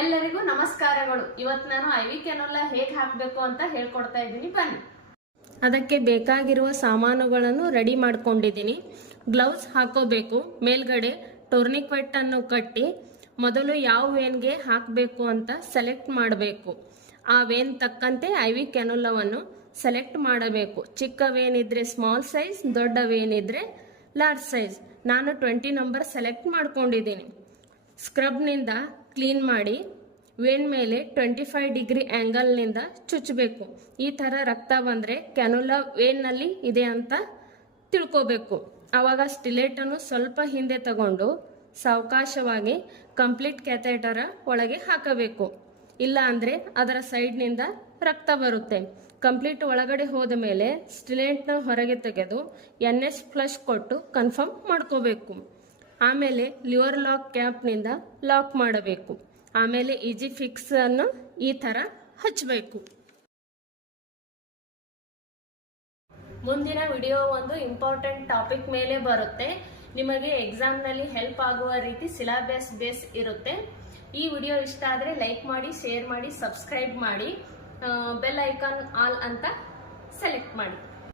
ಎಲ್ಲರಿಗೂ ನಮಸ್ಕಾರಗಳು. ಇವತ್ತು ನಾನು ಐವಿ ಕ್ಯಾನುಲಾ ಹೇಗೆ ಹಾಕಬೇಕು ಅಂತ ಹೇಳ್ಕೊಡ್ತಾ ಇದ್ದೀನಿ, ಬನ್ನಿ. ಅದಕ್ಕೆ ಬೇಕಾಗಿರುವ ಸಾಮಾನುಗಳನ್ನು ರೆಡಿ ಮಾಡ್ಕೊಂಡಿದ್ದೀನಿ. ಗ್ಲೌಸ್ ಹಾಕೋಬೇಕು. ಮೇಲ್ಗಡೆ ಟೋರ್ನಿಕ್ವೆಟ್ ಅನ್ನು ಕಟ್ಟಿ ಮೊದಲು ಯಾವ ವೇನ್ಗೆ ಹಾಕಬೇಕು ಅಂತ ಸೆಲೆಕ್ಟ್ ಮಾಡಬೇಕು. ಆ ವೇನ್ ತಕ್ಕಂತೆ ಐವಿ ಕ್ಯಾನುಲಾವನ್ನು ಸೆಲೆಕ್ಟ್ ಮಾಡಬೇಕು. ಚಿಕ್ಕ ವೇನ್ ಇದ್ರೆ ಸ್ಮಾಲ್ ಸೈಜ್, ದೊಡ್ಡ ವೇನ್ ಇದ್ರೆ ಲಾರ್ಜ್ ಸೈಜ್. ನಾನು 20 ನಂಬರ್ ಸೆಲೆಕ್ಟ್ ಮಾಡ್ಕೊಂಡಿದ್ದೀನಿ. ಸ್ಕ್ರಬ್ನಿಂದ ಕ್ಲೀನ್ ಮಾಡಿ ವೇನ್ ಮೇಲೆ 25 ಡಿಗ್ರಿ ಆ್ಯಂಗಲ್ನಿಂದ ಚುಚ್ಚಬೇಕು. ಈ ಥರ ರಕ್ತ ಬಂದರೆ ಕ್ಯಾನುಲಾ ವೇನ್ನಲ್ಲಿ ಇದೆ ಅಂತ ತಿಳ್ಕೋಬೇಕು. ಆವಾಗ ಸ್ಟಿಲೇಟನ್ನು ಸ್ವಲ್ಪ ಹಿಂದೆ ತಗೊಂಡು ಸಾವಕಾಶವಾಗಿ ಕಂಪ್ಲೀಟ್ ಕ್ಯಾಥೆಟರ ಒಳಗೆ ಹಾಕಬೇಕು. ಇಲ್ಲ ಅಂದರೆ ಅದರ ಸೈಡ್ನಿಂದ ರಕ್ತ ಬರುತ್ತೆ. ಕಂಪ್ಲೀಟ್ ಒಳಗಡೆ ಹೋದ ಮೇಲೆ ಸ್ಟಿಲೇಟ್ನ ಹೊರಗೆ ತೆಗೆದು NS ಫ್ಲಶ್ ಕೊಟ್ಟು ಕನ್ಫರ್ಮ್ ಮಾಡ್ಕೋಬೇಕು. ಆಮೇಲೆ ಲಿವರ್ ಲಾಕ್ ಕ್ಯಾಪ್ನಿಂದ ಲಾಕ್ ಮಾಡಬೇಕು. ಆಮೇಲೆ ಈಜಿ ಫಿಕ್ಸ್ ಅನ್ನು ಈ ಥರ ಹಚ್ಚಬೇಕು. ಮುಂದಿನ ವಿಡಿಯೋ ಒಂದು ಇಂಪಾರ್ಟೆಂಟ್ ಟಾಪಿಕ್ ಮೇಲೆ ಬರುತ್ತೆ. ನಿಮಗೆ ಎಕ್ಸಾಮ್ನಲ್ಲಿ ಹೆಲ್ಪ್ ಆಗುವ ರೀತಿ ಸಿಲೆಬಸ್ ಬೇಸ್ ಇರುತ್ತೆ. ಈ ವಿಡಿಯೋ ಇಷ್ಟ ಆದರೆ ಲೈಕ್ ಮಾಡಿ, ಶೇರ್ ಮಾಡಿ, ಸಬ್ಸ್ಕ್ರೈಬ್ ಮಾಡಿ, ಬೆಲ್ ಐಕಾನ್ ಆಲ್ ಅಂತ ಸೆಲೆಕ್ಟ್ ಮಾಡಿ.